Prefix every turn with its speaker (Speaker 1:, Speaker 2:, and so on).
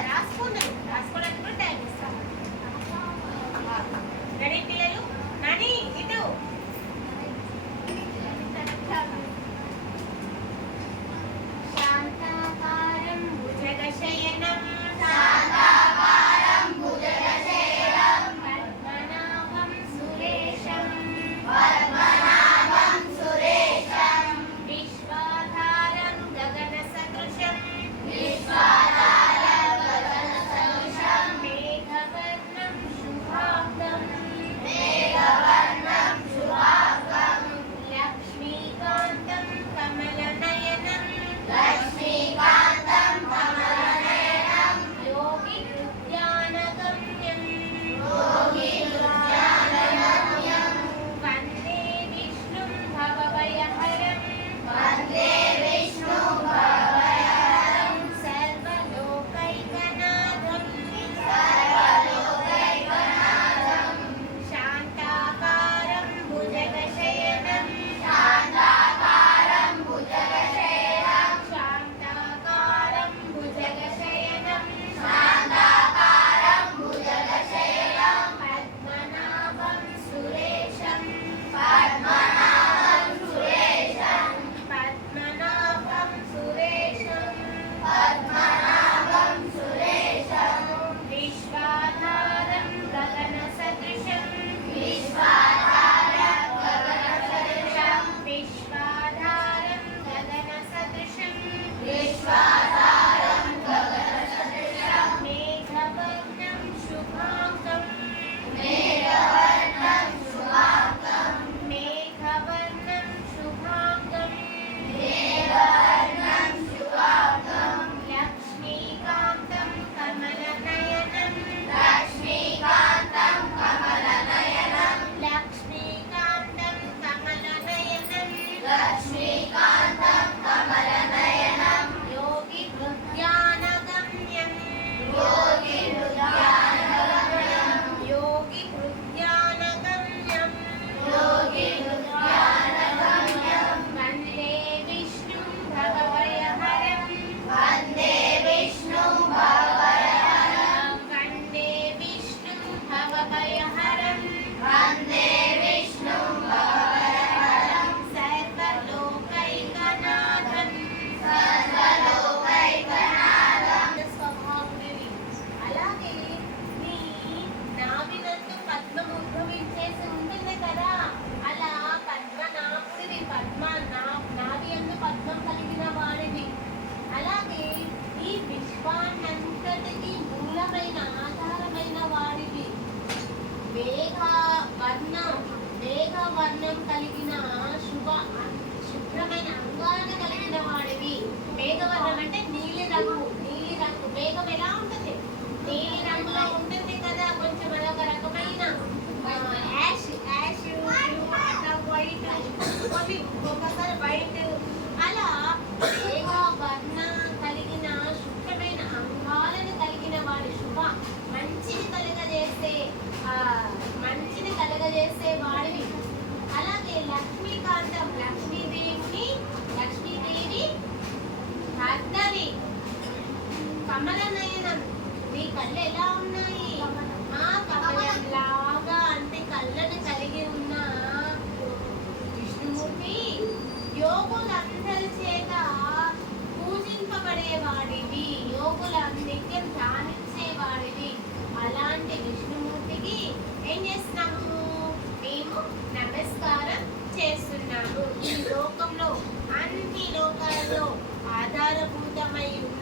Speaker 1: badass. మేఘ వర్ణం కలిగిన శుభ చేసేవాడివి అలాగే లక్ష్మీకాంతం లక్ష్మీదేవిని లక్ష్మీదేవి భర్తవి కమల నయనం మీ కళ్ళు ఎలా ఉన్నాయి? మా కమలం లాగా అంటే కళ్ళను కలిగి ఆధారభూతమై ఉంది